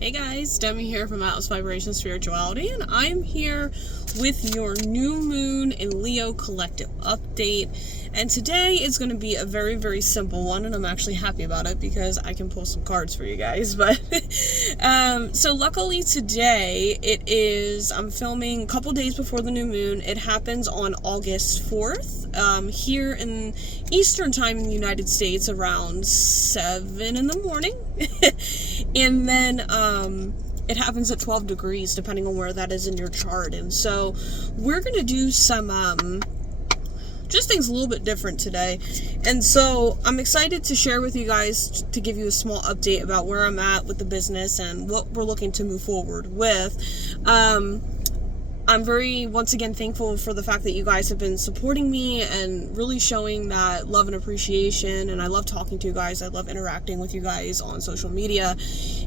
Hey guys, Demi here from Atlas Vibration Spirituality, and I'm here with your new moon in Leo collective update. And today is going to be a very, very simple one, and I'm actually happy about it because I can pull some cards for you guys. But so luckily today I'm filming a couple days before the new moon. It happens on August 4th here in Eastern time in the United States around 7 in the morning. And then it happens at 12 degrees depending on where that is in your chart. And so we're going to do some just things a little bit different today. And so I'm excited to share with you guys, to give you a small update about where I'm at with the business and what we're looking to move forward with. I'm very, once again, thankful for the fact that you guys have been supporting me and really showing that love and appreciation. And I love talking to you guys. I love interacting with you guys on social media.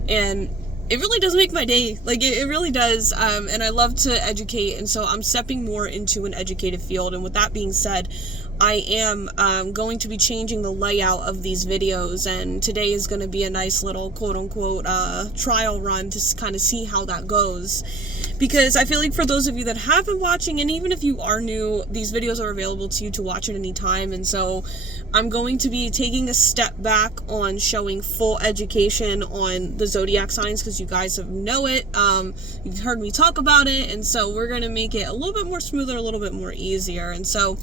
And it really does make my day. Like, it really does. And I love to educate. And so I'm stepping more into an educated field. And with that being said, I am going to be changing the layout of these videos. And today is going to be a nice little quote-unquote trial run to kind of see how that goes. Because I feel like for those of you that have been watching, and even if you are new, these videos are available to you to watch at any time. And so I'm going to be taking a step back on showing full education on the zodiac signs, because you guys know it. You've heard me talk about it. And so we're going to make it a little bit more smoother, a little bit more easier. And so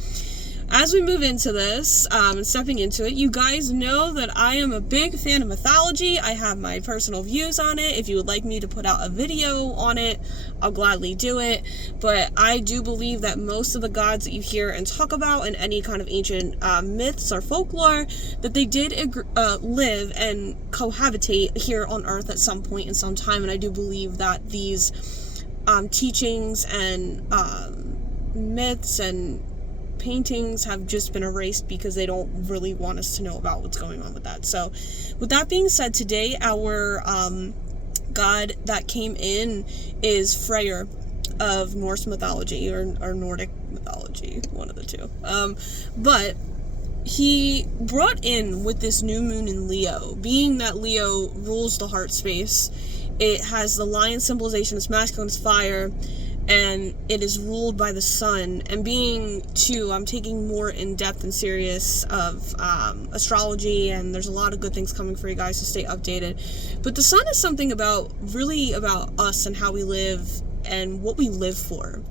as we move into this, and stepping into it, you guys know that I am a big fan of mythology. I have my personal views on it. If you would like me to put out a video on it, I'll gladly do it. But I do believe that most of the gods that you hear and talk about in any kind of ancient myths or folklore, that they did live and cohabitate here on Earth at some point in some time. And I do believe that these teachings and myths and paintings have just been erased because they don't really want us to know about what's going on with that. So with that being said, today our god that came in is Freyr of Norse mythology or Nordic mythology, one of the two. But he brought in with this new moon in Leo, being that Leo rules the heart space. It has the lion symbolization, it's masculine, it's fire, and it is ruled by the sun. And being too, I'm taking more in-depth and serious of astrology, and there's a lot of good things coming for you guys to stay updated. But the sun is something about us and how we live and what we live for.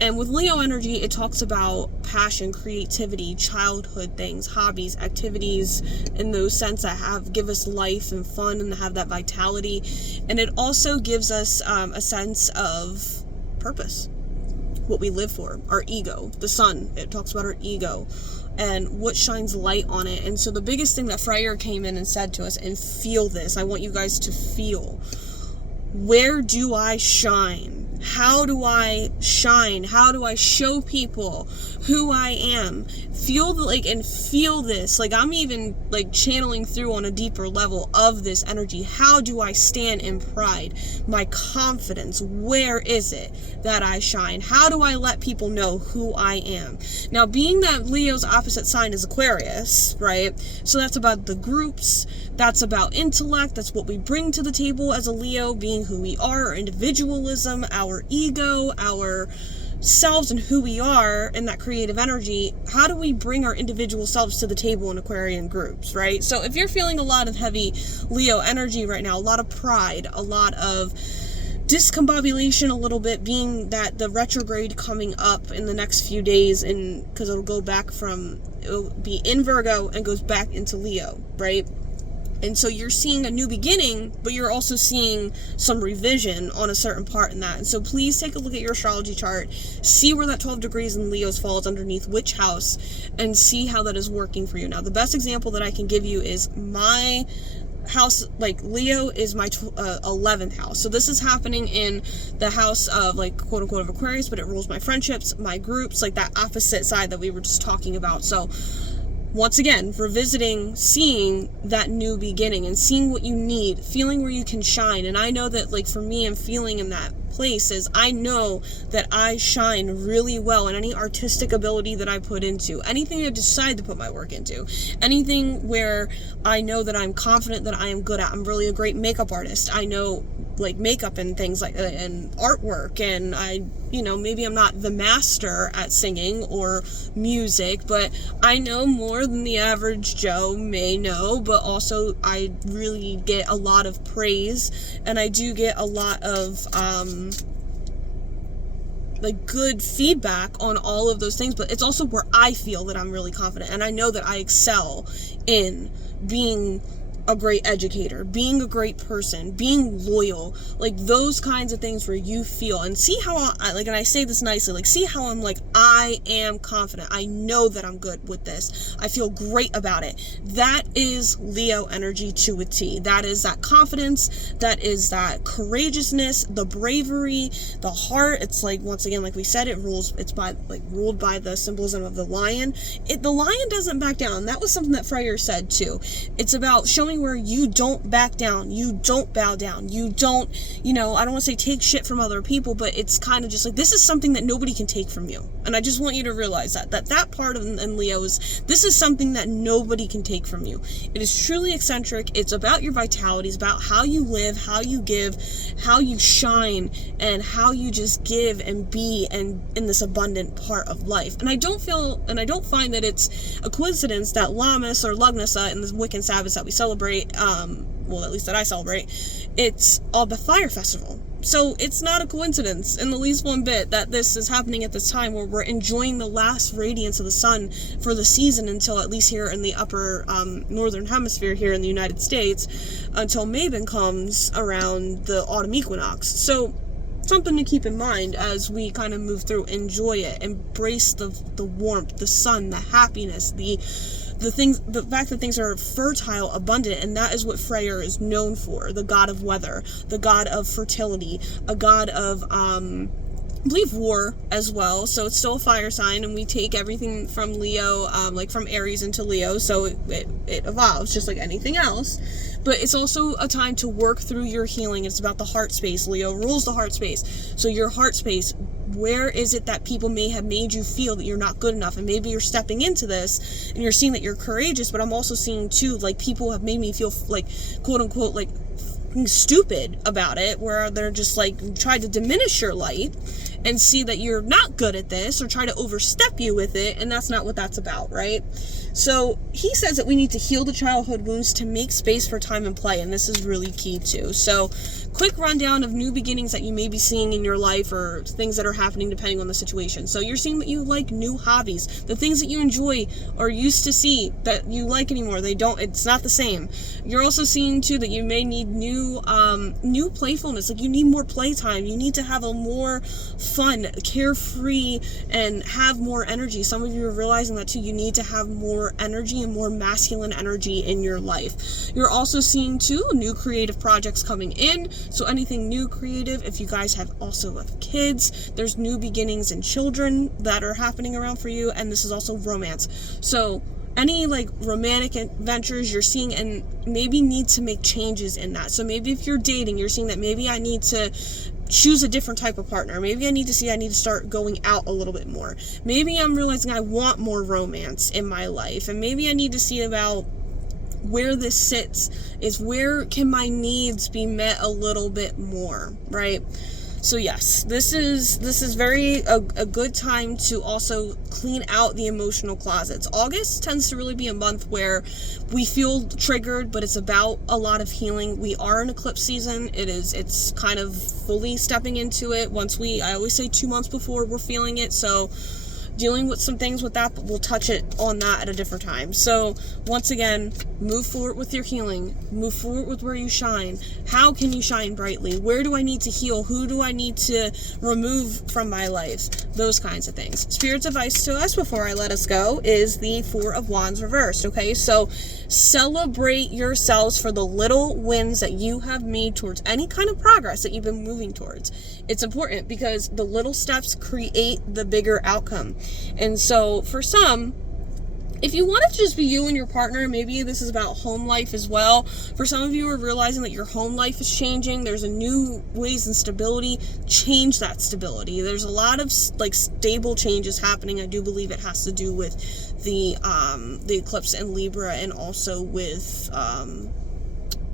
And with Leo energy, it talks about passion, creativity, childhood things, hobbies, activities in those sense that give us life and fun and have that vitality. And it also gives us a sense of purpose, what we live for, our ego. The sun, it talks about our ego and what shines light on it. And so the biggest thing that Freyr came in and said to us, and feel this, I want you guys to feel, where do I shine? How do I shine? How do I show people who I am? Feel this. Like, I'm even like channeling through on a deeper level of this energy. How do I stand in pride? My confidence, where is it that I shine? How do I let people know who I am? Now, being that Leo's opposite sign is Aquarius, right? So that's about the groups. That's about intellect. That's what we bring to the table as a Leo, being who we are, our individualism, our ego, our selves, and who we are in that creative energy. How do we bring our individual selves to the table in Aquarian groups, right? So if you're feeling a lot of heavy Leo energy right now, a lot of pride, a lot of discombobulation, a little bit, being that the retrograde coming up in the next few days, and because it'll be in Virgo and goes back into Leo, right? And so you're seeing a new beginning, but you're also seeing some revision on a certain part in that. And so please take a look at your astrology chart, see where that 12 degrees in Leo's falls underneath which house, and see how that is working for you. Now, the best example that I can give you is my house. Like, Leo is my 11th house. So this is happening in the house of, like, quote unquote of Aquarius, but it rules my friendships, my groups, like that opposite side that we were just talking about. So once again, revisiting, seeing that new beginning and seeing what you need, feeling where you can shine. And I know that, like, for me, I'm feeling in that place is I know that I shine really well in any artistic ability that I put into, anything I decide to put my work into, anything where I know that I'm confident that I am good at. I'm really a great makeup artist. I know like makeup and things like and artwork, and I, maybe I'm not the master at singing or music, but I know more than the average Joe may know. But also I really get a lot of praise, and I do get a lot of like good feedback on all of those things. But it's also where I feel that I'm really confident, and I know that I excel in being a great educator, being a great person, being loyal, like those kinds of things where you feel, and see how and I say this nicely, like see how I'm like, I am confident. I know that I'm good with this. I feel great about it. That is Leo energy to a T. That is that confidence. That is that courageousness, the bravery, the heart. It's like, once again, like we said, it's ruled by the symbolism of the lion. The lion doesn't back down. That was something that Freyr said too. It's about showing where you don't back down, you don't bow down, you don't, I don't want to say take shit from other people, but it's kind of just like, this is something that nobody can take from you. And I just want you to realize that part of in Leo is, this is something that nobody can take from you. It is truly eccentric. It's about your vitality. It's about how you live, how you give, how you shine, and how you just give and be and in this abundant part of life. And I don't find that it's a coincidence that Lammas or Lugnasa in the Wiccan Sabbath that we celebrate, well, at least that I celebrate, it's all the fire festival. So it's not a coincidence in the least one bit that this is happening at this time where we're enjoying the last radiance of the sun for the season, until at least here in the upper northern hemisphere here in the United States, until Mabon comes around the autumn equinox. So something to keep in mind as we kind of move through. Enjoy it, embrace the warmth, the sun, the happiness, the fact that things are fertile, abundant, and that is what Freyr is known for. The god of weather, the god of fertility, a god of I believe war as well. So it's still a fire sign, and we take everything from Leo, like from Aries into Leo, so it evolves just like anything else. But it's also a time to work through your healing. It's about the heart space. Leo rules the heart space. So your heart space, where is it that people may have made you feel that you're not good enough? And maybe you're stepping into this and you're seeing that you're courageous, but I'm also seeing too, like, people have made me feel like, quote unquote, like stupid about it, where they're just like try to diminish your light and see that you're not good at this, or try to overstep you with it, and that's not what that's about, right? So he says that we need to heal the childhood wounds to make space for time and play, and this is really key too. So quick rundown of new beginnings that you may be seeing in your life, or things that are happening depending on the situation. So you're seeing that you like new hobbies, the things that you enjoy or used to see that you like anymore, it's not the same. You're also seeing too that you may need new playfulness, like you need more playtime, you need to have a more fun, carefree, and have more energy. Some of you are realizing that too. You need to have more energy and more masculine energy in your life. You're also seeing too new creative projects coming in. So anything new creative, if you guys have kids, there's new beginnings in children that are happening around for you, and this is also romance. So any like romantic adventures you're seeing, and maybe need to make changes in that. So maybe if you're dating, you're seeing that maybe I need to choose a different type of partner. Maybe I need to start going out a little bit more. Maybe I'm realizing I want more romance in my life, and maybe I need to see about where this sits, is where can my needs be met a little bit more, right? So yes, this is very a good time to also clean out the emotional closets. August tends to really be a month where we feel triggered, but it's about a lot of healing. We are in eclipse season. It's kind of fully stepping into it. I always say 2 months before we're feeling it. So dealing with some things with that, but we'll touch it on that at a different time. So once again, move forward with your healing, move forward with where you shine. How can you shine brightly? Where do I need to heal? Who do I need to remove from my life? Those kinds of things. Spirit's advice to us before I let us go is the 4 of Wands reversed. Okay, so celebrate yourselves for the little wins that you have made towards any kind of progress that you've been moving towards. It's important because the little steps create the bigger outcome. And so for some, If you want it to just be you and your partner, maybe this is about home life as well. For some of you are realizing that your home life is changing. There's a new ways and stability. Change that stability. There's a lot of like stable changes happening. I do believe it has to do with the eclipse in Libra, and also with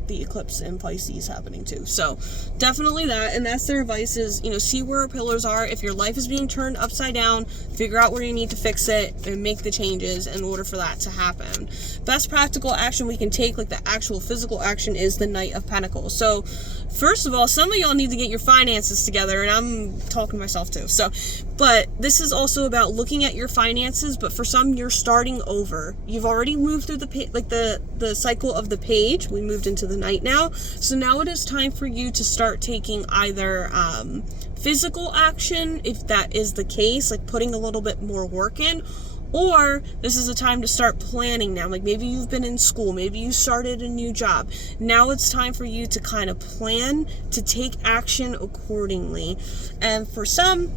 the eclipse in Pisces happening too. So definitely that, and that's their advice is, see where our pillars are. If your life is being turned upside down, figure out where you need to fix it and make the changes in order for that to happen. Best practical action we can take, like the actual physical action, is the Knight of Pentacles. So first of all, some of y'all need to get your finances together, and I'm talking to myself too. But this is also about looking at your finances, but for some, you're starting over. You've already moved through the cycle of the page. We moved into the Knight now. So now it is time for you to start taking either physical action, if that is the case, like putting a little bit more work in, or this is a time to start planning now. Like maybe you've been in school, maybe you started a new job. Now it's time for you to kind of plan to take action accordingly. And for some,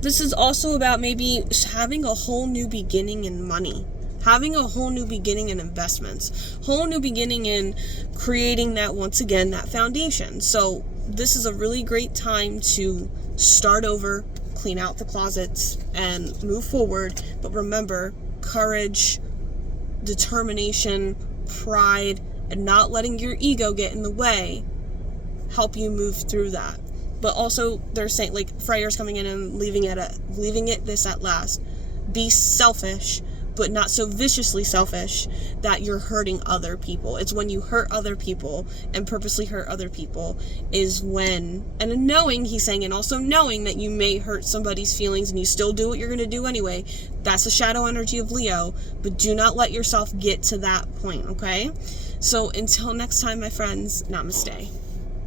this is also about maybe having a whole new beginning in money. Having a whole new beginning in investments, whole new beginning in creating that, once again, that foundation. So this is a really great time to start over, clean out the closets, and move forward. But remember, courage, determination, pride, and not letting your ego get in the way help you move through that. But also, they're saying, like, Freya's coming in and leaving it this at last. Be selfish, but not so viciously selfish that you're hurting other people. It's when you hurt other people and purposely hurt other people is when, and knowing, he's saying, and also knowing that you may hurt somebody's feelings and you still do what you're going to do anyway. That's the shadow energy of Leo, but do not let yourself get to that point, okay? So until next time, my friends, namaste.